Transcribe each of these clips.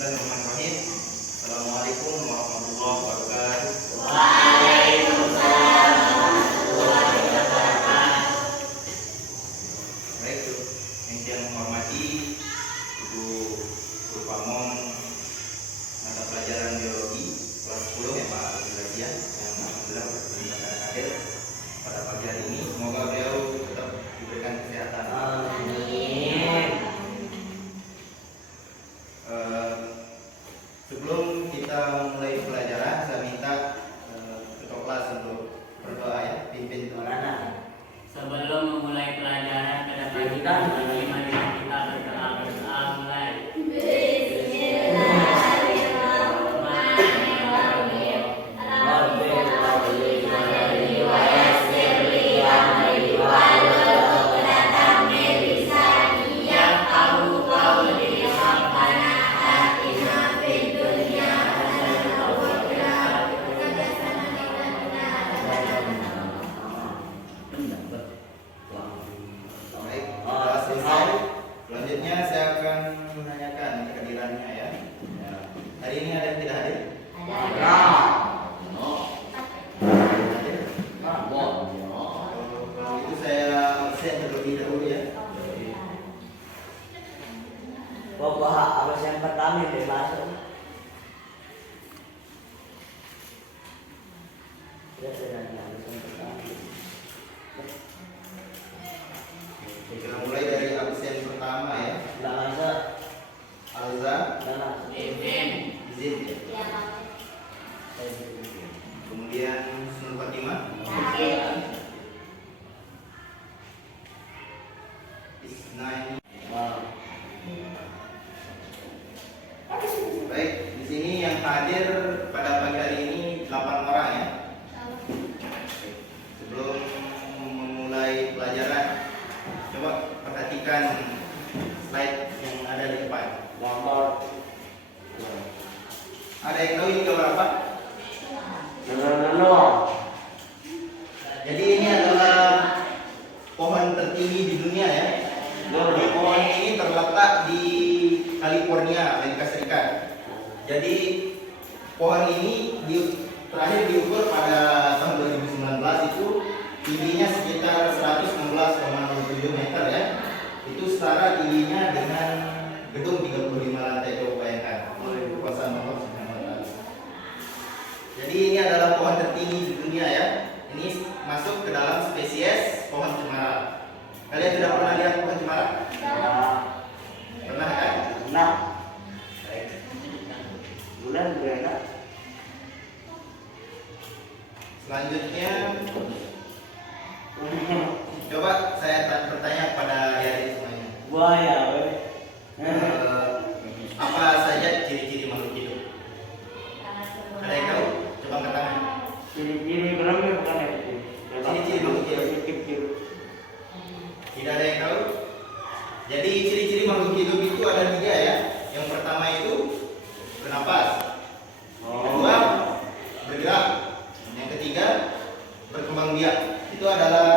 Bismillahirrahmanirrahim. Assalamualaikum warahmatullahi wabarakatuh. Waalaikumsalam warahmatullahi wabarakatuh. Baik, yang menghormati Ibu Guru Pamong mata pelajaran biologi kelas 10 ya Pak Abdulazian yang alhamdulillah berkenan hadir pada pagi hari ini. Semoga beliau tetap diberikan kesehatan. Sebelum kita mulai pelajaran, saya minta ketua kelas untuk berdoa ya, pimpin doa. Sebelum memulai pelajaran pada pagi ini, mari kita berdoa mulai. Selanjutnya saya akan menanyakan kehadirannya ya. Hari ini ada yang tidak hadir? Ada. Hadir? Kalau itu saya absen terlebih dahulu ya. Pokok absen pertama yang masuk. Ya saya absen pertama. Kita mulai dari absen pertama ya. Langsung. Alza, Izin. izin ya. Kemudian Nur Fatimah, Isnaini. Baik, di sini yang hadir pada pagi hari ini 8 orang ya. Sebelum memulai pelajaran, coba perhatikan slide yang ada di depan. Gambar. Ada yang tahu ini gambar apa? Jadi ini adalah pohon tertinggi di dunia ya. Pohon ini terletak di California, Amerika Serikat. Jadi pohon ini terakhir diukur pada tahun 2019 itu tingginya sekitar 116,07 meter ya. Itu setara tingginya dengan gedung 35 lantai, coba bayangkan. Kekuasaan Allah Subhanahu wa Ta'ala. Jadi ini adalah pohon tertinggi di dunia ya. Ini masuk ke dalam spesies pohon cemara. Kalian sudah pernah lihat pohon cemara? Pernah kan? Nah. Bulan berapa? Selanjutnya coba saya bertanya kepada adik semuanya. Buaya, Apa saja ciri-ciri makhluk hidup? Ada yang tahu? Coba angkat tangan. Ciri-ciri berapa bukan itu? Ciri-ciri makhluk hidup. Tidak ada yang tahu? Jadi ciri-ciri makhluk hidup itu ada 3 ya. Yang pertama itu bernapas. Yang kedua bergerak. Yang ketiga berkembang biak. Itu adalah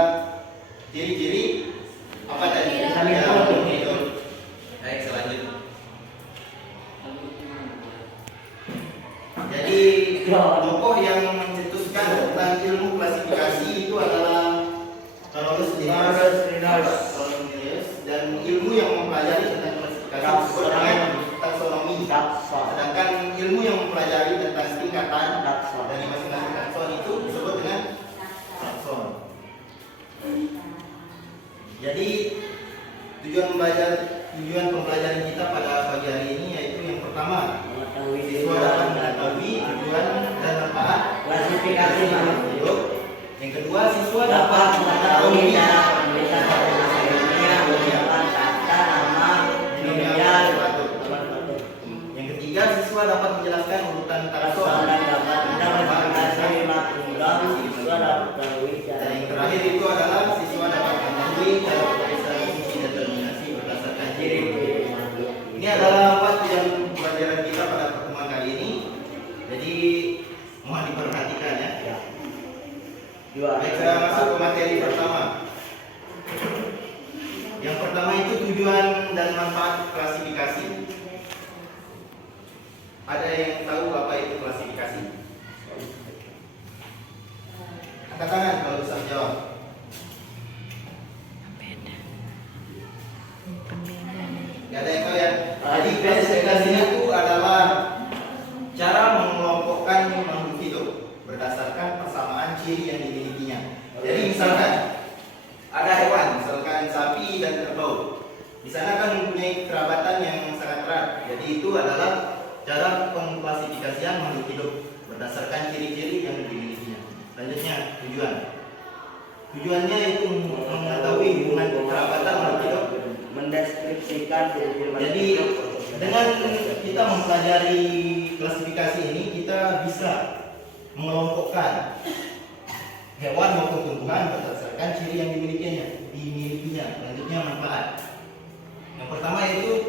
ciri-ciri apa tadi? Makhluk hidup. Baik, selanjutnya. Jadi tokoh yang mencetuskan tentang ilmu klasifikasi itu adalah Carolus Linnaeus, dan ilmu yang mempelajari tentang klasifikasi disebut dengan taksonomi. Sedangkan ilmu yang mempelajari tentang tingkatan dari masing-masing takson itu disebut dengan takson. Jadi tujuan pembelajaran kita pada pagi hari ini yaitu yang pertama, siswa dapat mengetahui tujuan dan manfaat Klasifikasi makhluk hidup. Yang kedua, siswa dapat mengetahui cara penulisan bahasa ilmiah, ucapan kata, nama, nominal, Yang ketiga, siswa dapat menjelaskan urutan takson. dan dapat klasifikasi makhluk hidup. Siswa dapat mengetahui Dan cara yang terakhir itu adalah siswa dapat mengetahui cara pemeriksaan fungsi determinasi berdasarkan ciri. makhluk. Ini adalah 4 tujuan pelajaran kita pada pertemuan kali ini. Jadi mohon diperhatikan ya. Baik, saya masuk ke materi pertama. Yang pertama itu tujuan dan manfaat klasifikasi. Ada yang tahu apa itu klasifikasi? Angkat tangan kalau bisa jawab. Gak ada yang tahu ya? Jadi klasifikasi itu adalah cara mengelompokkan makhluk hidup berdasarkan persamaan ciri yang dimilikinya. Jadi misalkan ada hewan, misalkan sapi dan kerbau. Di sana kan mempunyai kerabatan yang sangat erat. Jadi itu adalah cara pengklasifikasian makhluk hidup berdasarkan ciri-ciri yang dimilikinya. Selanjutnya tujuan. Tujuannya itu mengetahui hubungan kerabatan makhluk hidup. Mendeskripsikan ciri-ciri makhluk Jadi hidup. dengan kita mempelajari klasifikasi ini, kita bisa mengelompokkan hewan maupun tumbuhan berdasarkan ciri yang dimilikinya. Selanjutnya manfaat. Yang pertama yaitu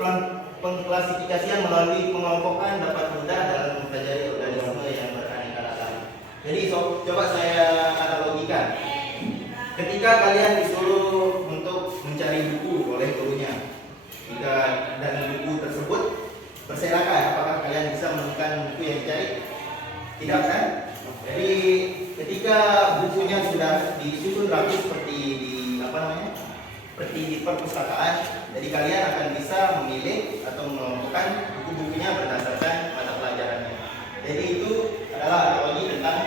pengklasifikasian melalui pengelompokan dapat mudah dalam mempelajari organisme yang beraneka ragam. Jadi coba saya analogikan. Ketika kalian disuruh untuk mencari buku oleh gurunya, dan buku tersebut berserakan, apakah kalian bisa menemukan buku yang dicari? Tidak kan? Jadi ketika bukunya sudah disusun rapi seperti di perpustakaan, jadi kalian akan bisa memilih atau mengelompokkan buku-bukunya berdasarkan mata pelajarannya. Jadi itu adalah analogi tentang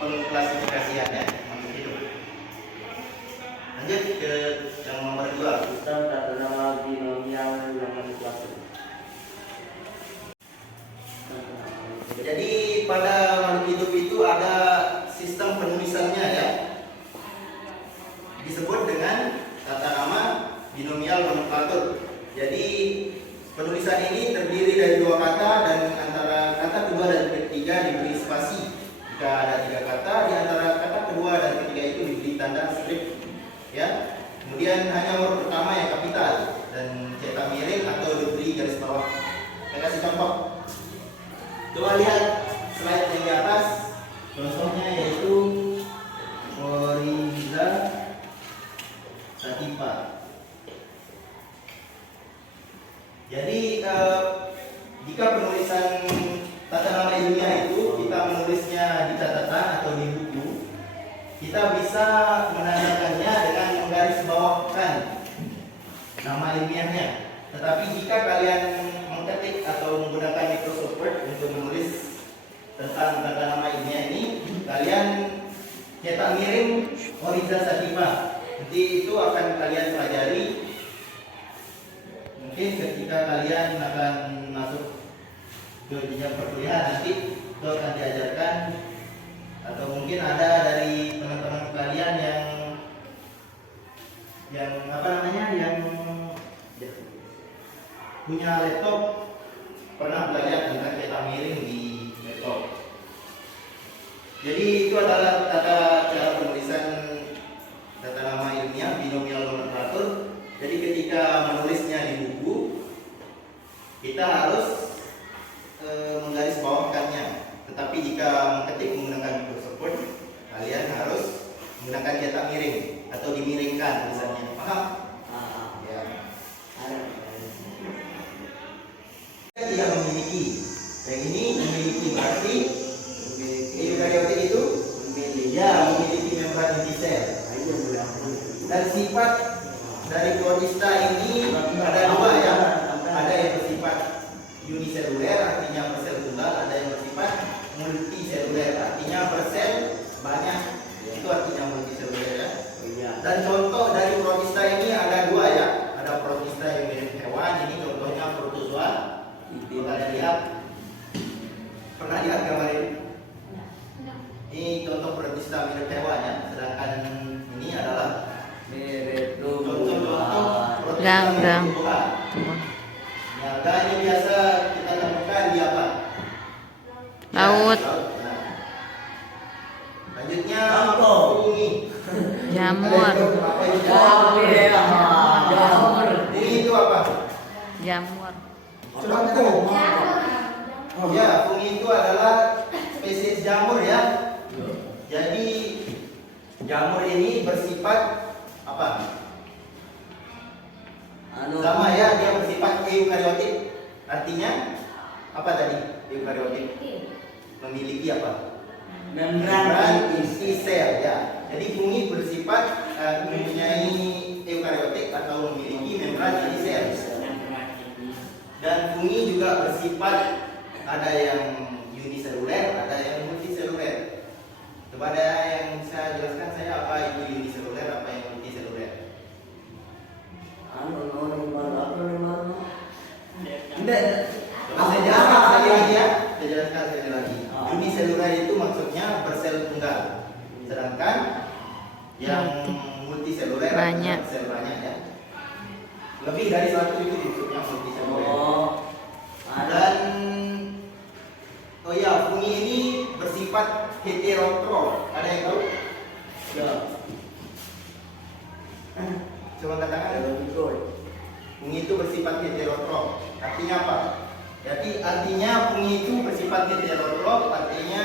pengklasifikasian ya, makhluk hidup. Lanjut ke yang nomor 2. Kita tata nama binomial yang manipulasi. Jadi pada makhluk hidup itu ada sistem penulisannya ya, disebut dengan tata nama binomial nomenklatur. Jadi penulisan ini terdiri dari 2 kata dan antara kata kedua dan ketiga diberi spasi. Jika ada 3 kata, di antara kata kedua dan ketiga itu diberi tanda strip ya. Kemudian hanya huruf pertama yang kapital dan cetak miring atau diberi garis bawah. Saya kasih contoh. Coba lihat slide yang di atas. Contohnya yaitu Oriza Sativa. Jadi jika penulisan tata nama ilmiah itu kita menulisnya di catatan atau di buku, kita bisa menandakannya dengan menggarisbawahkan nama ilmiahnya. Tetapi jika kalian mengetik atau menggunakan Microsoft Word untuk menulis tentang tata nama ilmiah ini, kalian cetak miring Oriza Sativa. Nanti itu akan kalian pelajari. Mungkin ketika kalian akan masuk ke jenjang perkuliahan nanti itu akan diajarkan, atau mungkin ada dari teman-teman kalian yang punya laptop pernah belajar tentang cetak miring di laptop. Jadi itu adalah cara penulisan tata nama ilmiah binomial nomenklatur. Jadi ketika menulisnya di buku, kita harus menggarisbawahkannya. Tetapi jika mengetik menggunakan Microsoft Word, kalian harus menggunakan cetak miring atau dimiringkan tulisannya. Paham? Ya. Tidak memiliki. Yang ini memiliki berarti eukariotik itu memiliki membran inti sel. Dan sifat dari protista ini ada 2 ya. Ada yang bersifat uniseluler artinya bersel tunggal, ada yang bersifat multiseluler artinya bersel banyak. Itu artinya multiseluler ya. Dan contoh dari protista ini ada 2 ya. Ada protista yang mirip hewan, ini contohnya protozoa. Kalian lihat, pernah lihat gambar ini? Ini contoh protista mirip hewan ya. Sedangkan ini adalah contoh-contoh protista mirip tumbuhan. Ya, ini biasa kita temukan di apa? Laut. Nah. Lanjutnya Apa? bungi. Jamur. Apa itu? Jamur. Bungi itu apa? Jamur. Ya, bungi itu adalah spesies jamur ya. Jadi jamur ini bersifat apa? Anu tadi eukariotik? Memiliki apa? Membran Isi sel ya. Jadi fungi bersifat mempunyai eukariotik atau memiliki membran isi sel. Dan fungi juga bersifat ada yang uniseluler, ada yang multiseluler. Coba ada yang bisa jelaskan saya apa itu uniseluler, apa yang multiseluler? Coba saya jelaskan sekali lagi ya. Saya jelaskan sekali lagi. Uniseluler itu maksudnya bersel tunggal. Sedangkan yang multiseluler Banyak. sel banyak ya. Lebih dari satu itu maksudnya multiseluler. Dan oh ya, fungi ini bersifat heterotrof. Ada yang tahu? Ya. Coba katakan. Fungi itu bersifat heterotrof. Artinya apa? Jadi artinya fungi itu bersifat heterotrof, artinya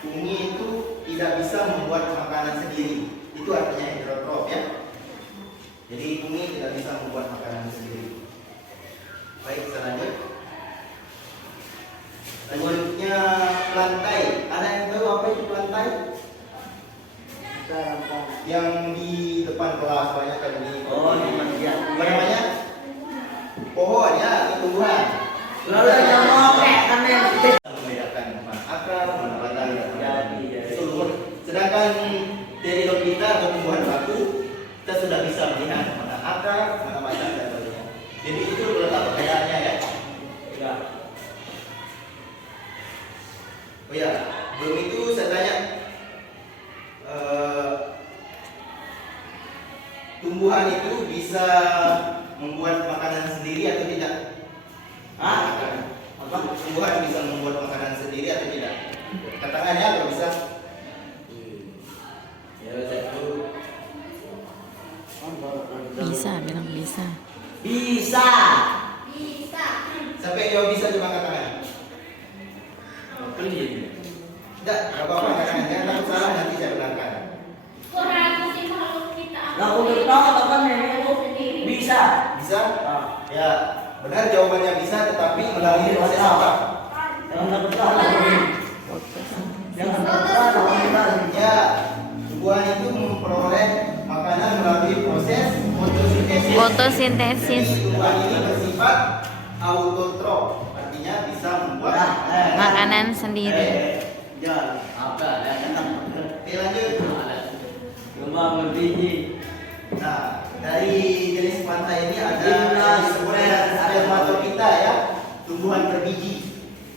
fungi itu tidak bisa membuat makanan sendiri. Itu artinya heterotrof ya. Jadi fungi tidak bisa membuat makanan sendiri. Baik, selanjut. Selanjutnya plantae. Ada yang tahu apa itu plantae? Yang di depan kelas banyak kan di. Oh, di bagian. Apa namanya? Pohon ya, atau tumbuhan. Lalu yang mau kan Membedakan mana akar, mana batang, Jadi. seluruh. Sedangkan Pteridophyta atau tumbuhan baku kita sudah bisa melihat mana akar, mana batang dan sebagainya. Jadi itu letak perbedaannya ya. Ya. Oh ya, belum itu saya tanya tumbuhan itu bisa membuat makanan sendiri atau tidak? Hah? Apa? Tumbuhan bisa membuat makanan sendiri atau tidak? Katakan ya kalau bisa. Ya, satu. Bisa, bilang bisa. Bisa. Sampai jawab bisa coba katakan. Tidak, nggak apa-apa katakan. Jangan takut salah, nanti saya benarkan. Lah udah tahu apa nih? Bisa. Bisa? Ah. Ya, benar jawabannya bisa, tetapi melalui proses apa? Jangan bersalah. Jangan bersalah. Ya, tumbuhan itu memperoleh makanan melalui proses fotosintesis. Fotosintesis. Jadi, tumbuhan ini bersifat autotrof, artinya bisa membuat Makanan sendiri. Jangan. Apa ya? Oke, lanjut. Cuma berbiji. Nah, dari jenis plantae ini ada Gymnospermae. disebut dengan spermatophyta ya, tumbuhan berbiji.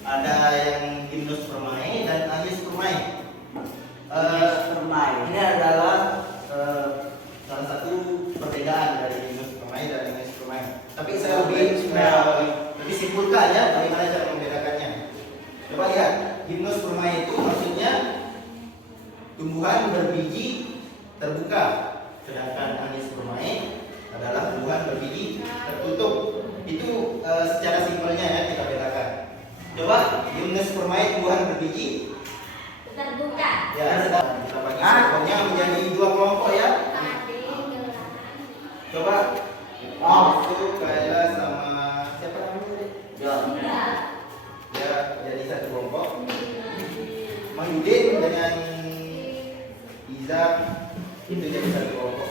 Ada yang Gymnospermae dan Angiospermae. Ini adalah salah satu perbedaan dari Gymnospermae dan Angiospermae. Tapi saya lebih simpulkan ya bagaimana cara membedakannya. Coba lihat, Gymnospermae itu maksudnya tumbuhan berbiji terbuka. Sedangkan Angiospermae adalah tumbuhan berbiji tertutup. Itu secara simpelnya ya kita bedakan. Coba Gymnospermae tumbuhan berbiji terbuka. ya, sedang kita bagi kelompoknya menjadi dua kelompok ya. Coba masuk Kayla sama siapa namanya tadi? Ya, jadi satu kelompok. Mahudin dengan Izak itu jadi satu kelompok.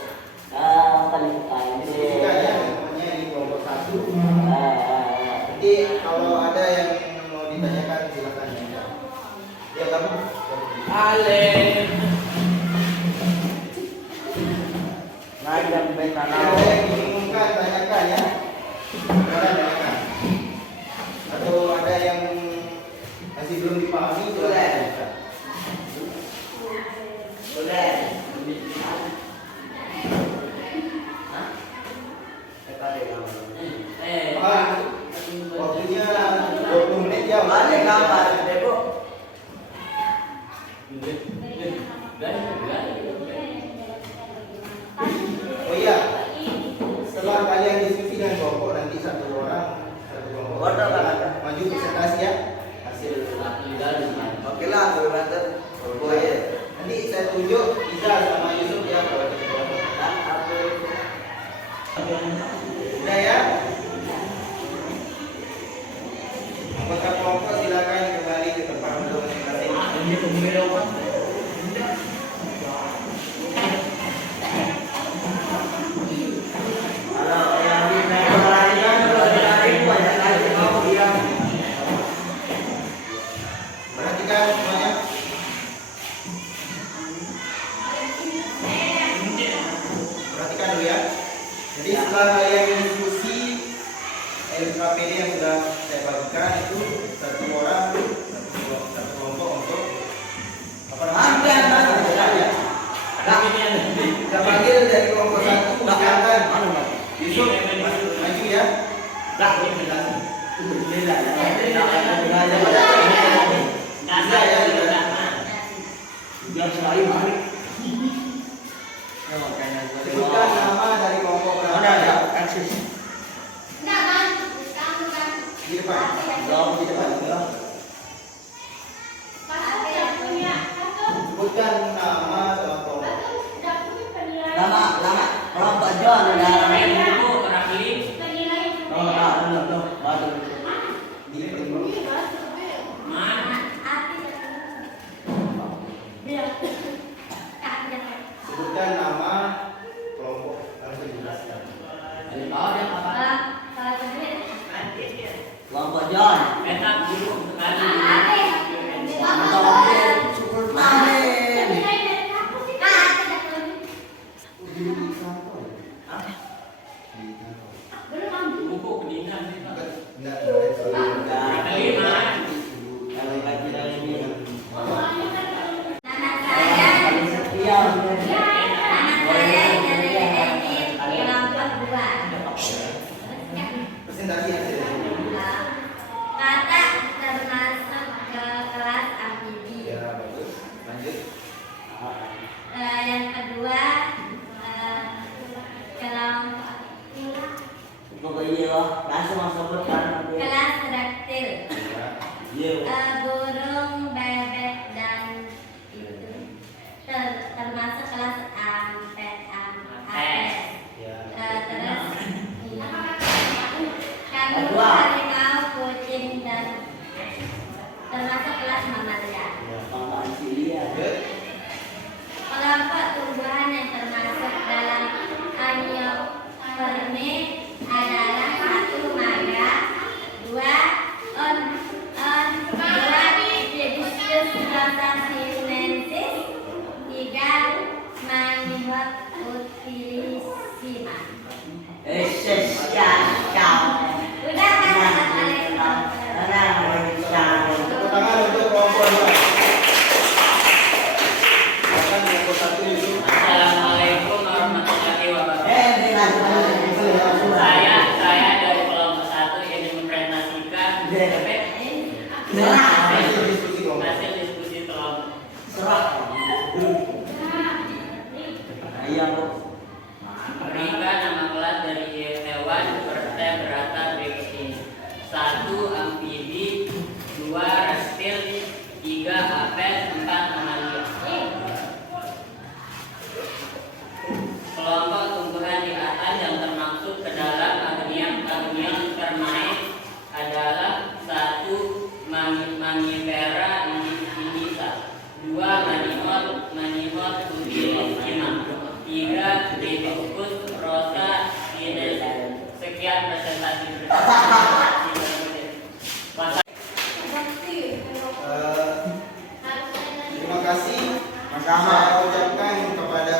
Di sini juga ya, namanya ini kelompok satu. Nanti kalau ada yang mau ditanyakan silakan ya. Ya kamu. Ada yang dibingungkan tanyakan ya. Tanyakan. Atau ada yang masih belum dipahami silakan. Waktunya 20 menit ya. Oh iya, setelah kalian diskusi dengan kelompok nanti satu kelompok maju presentasi ya hasil. Nanti saya tunjuk Iza sama Yusuf ya kalau di kelompok. Udah ya. Anggota kelompok burung, bebek, dan itu termasuk kelas Apes. Ya. Terus kanguru, harimau, kucing, dan termasuk kelas mamalia. Good. Kelompok tumbuhan yang termasuk dalam Angiospermae adalah 1. Mangga, 2. Hibiscus rosa sinensis, 3. Manihot utilissima. Udah kan? Tepuk tangan untuk kelompok 2. Silakan kelompok 1 itu. Assalamualaikum warahmatullahi wabarakatuh. Saya dari kelompok 1 ingin mempresentasikan Hasil diskusi kelompok. hasil diskusi kelompok. Berikan nama kelas dari hewan vertebrata berikut ini: 1. Amfibi, 2. reptil, 3. apes, 4. mamalia. Kelompok tumbuhan di atas yang termasuk ke dalam Angiospermae adalah 1. Mangifera indisa, 2. Manihot utilissima, 3. Hibiscus rosa sinensis. Sekian presentasi Terima kasih. Saya ucapkan kepada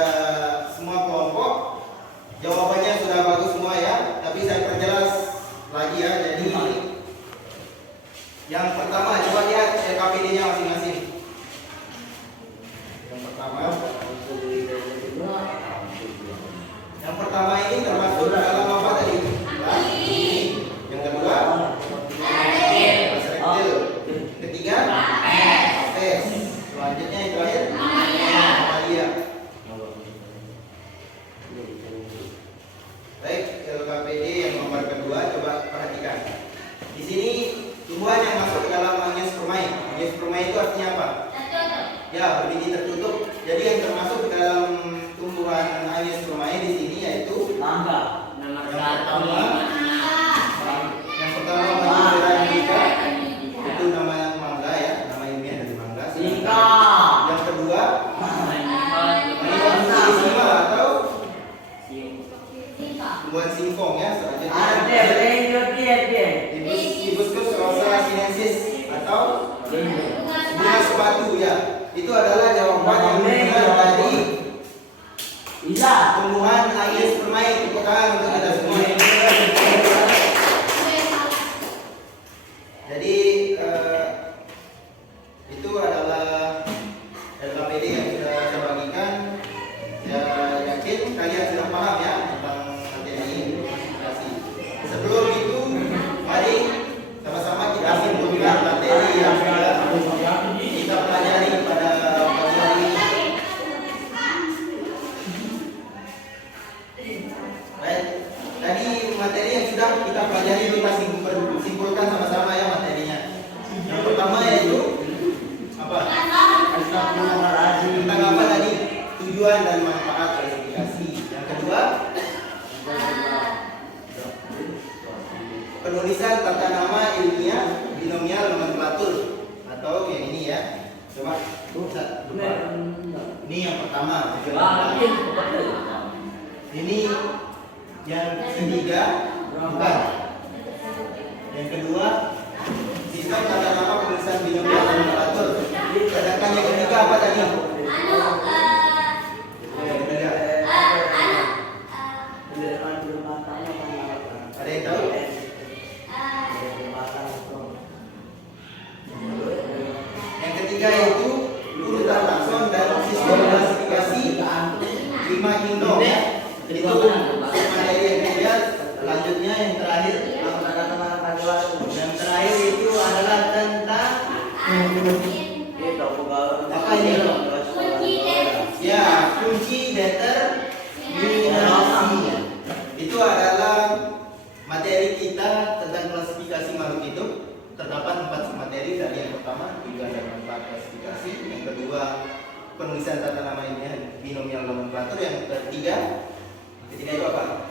semua kelompok. Jawabannya sudah bagus semua ya. Tapi saya perjelas lagi ya. Jadi yang pertama coba lihat LKPD-nya masing-masing. Yang pertama ini termasuk dalam apa tadi? Yang kedua, reptil. Ketiga, apes. Selanjutnya yang terakhir, mamalia. Baik, LKPD yang nomor kedua coba perhatikan. Di sini tumbuhan yang masuk ke dalam Angiospermae. Angiospermae itu artinya apa? Ya, berbiji tertutup. Jadi yang termasuk ke dalam tumbuhan Angiospermae di sini yaitu Mangga. nomor yang 1, yang pertama Manihot indica, itu nama mangga ya, nama ilmiah dari mangga. Singka. Yang kedua Manihot Manihot utilissima atau utilissima. tumbuhan singkong ya. Selanjutnya Ada lanjut dia. Hibiscus rosa sinensis atau bunga sepatu ya. Itu adalah jawaban yang benar dari Iya. tumbuhan Angiospermae. Tepuk tangan untuk kita semua. Jadi itu adalah LKPD yang sudah saya bagikan. Saya yakin kalian sudah paham ya tentang materi ini. Terima kasih. Sebelum itu, mari sama-sama kita simpulkan materi yang sudah kita pelajari pada pagi hari ini. Baik, tadi materi yang sudah kita pelajari kita simpulkan sama-sama ya materinya. Yang pertama yaitu apa? Tentang apa tadi? Tujuan dan manfaat klasifikasi. Yang kedua, penulisan tata nama ilmiah binomial nomenklatur atau yang ini ya. Coba ini yang pertama. Ini yang ketiga, bukan. Yang kedua, sistem tata nama penulisan binomial nomenklatur. Sedangkan yang ketiga apa tadi? Yang ketiga. Ada yang tahu? Yang ketiga yaitu urutan takson dan sistem klasifikasi 5 kingdom ya. Itu materi yang ketiga. Selanjutnya yang terakhir, itu adalah tentang apa ini? Ya, kunci determinasi. Itu adalah materi kita tentang klasifikasi makhluk hidup. Terdapat 4 materi dari pertama, tujuan dan manfaat klasifikasi. Yang kedua, penulisan tata nama binomial nomenklatur. Yang ketiga itu apa?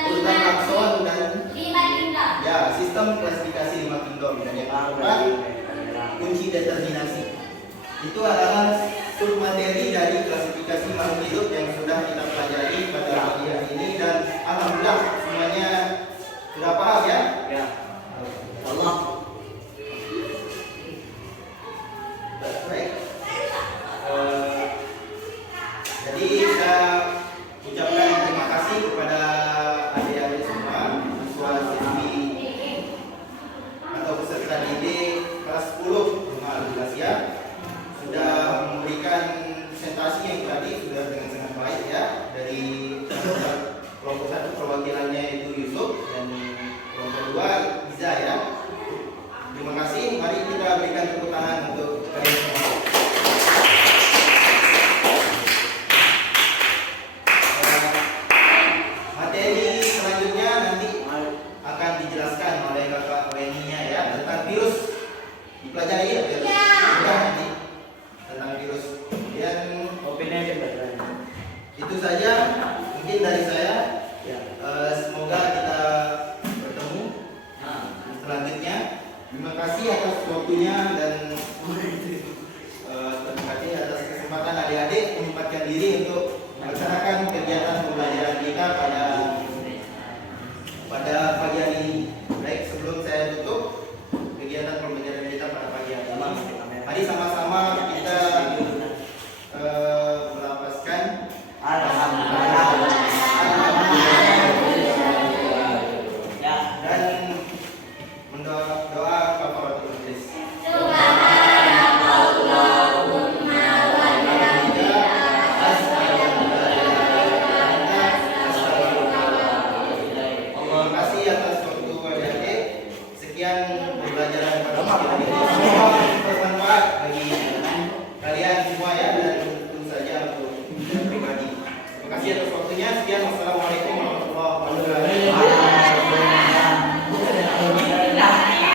Urutan takson dan Lima kingdom. ya sistem klasifikasi 5 kingdom. Dan yang keempat, kunci determinasi. Itu adalah submateri dari klasifikasi makhluk hidup yang sudah kita pelajari pada pagi hari ini, dan alhamdulillah semuanya sudah paham ya. Ya. Allah. Baik. Jadi saya ucapkan terima kasih kepada adik-adik semua, siswa siswi atau peserta didik kelas 10 Rumah Al-Ghasia, sudah memberikan presentasi yang tadi sudah dengan sangat baik ya. Dari kelompok 1 perwakilannya itu Yusuf dan kelompok 2 Iza ya. Terima kasih. Mari kita berikan tepuk tangan untuk kalian semua. Materi selanjutnya nanti akan dijelaskan oleh Kakak Weni-nya ya, tentang virus. Dipelajari ya? Ya. Sudah nanti tentang virus. Kemudian Opini itu saja mungkin dari saya. Ya. Semoga kita bertemu selanjutnya. Terima kasih atas waktunya dan terima kasih atas kesempatan adik-adik menyempatkan diri untuk melaksanakan kegiatan pembelajaran kita pada pagi hari ini. Baik, sebelum saya tutup kegiatan pembelajaran kita pada pagi hari ini, mari sama